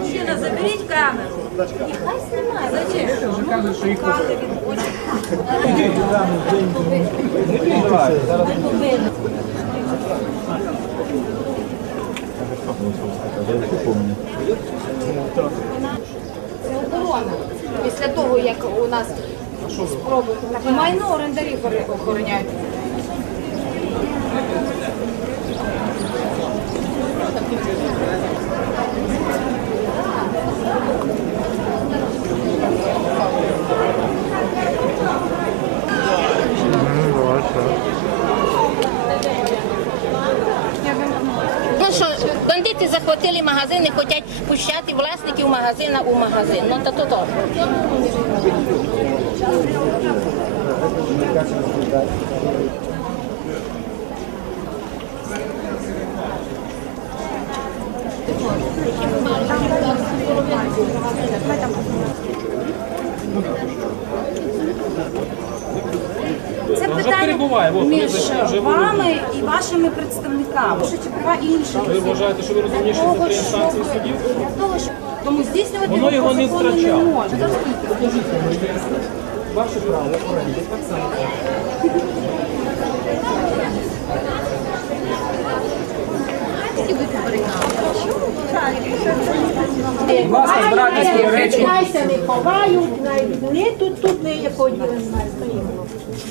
Мужчина, заберіть камеру. І хай знімає. Зачем? Це охорона. Після того, як у нас спробу майно орендарі охороняють. Бандити захватили магазин і хочуть пущати власників магазина у магазин. Ну то то то. Це питання між вами і вашими представниками. Що чи права інших? Ви вважаєте, що ви розумніше за три інстанції судів? Того, що- Тому здійснювати Воно його не закону втрачало. не може. Ваше право оренди так само. Будь ласка, збирайте свої речі. Не ховають, навіть не тут, тут не є поділ.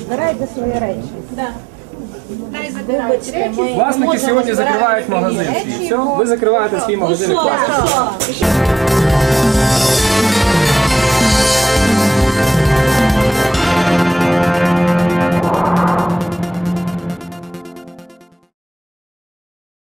Збирайте свої речі. Вибачте, ми Власники можемо сьогодні збирати закривають магазин. речі, свій. Все, ви закриваєте свій магазин. і що?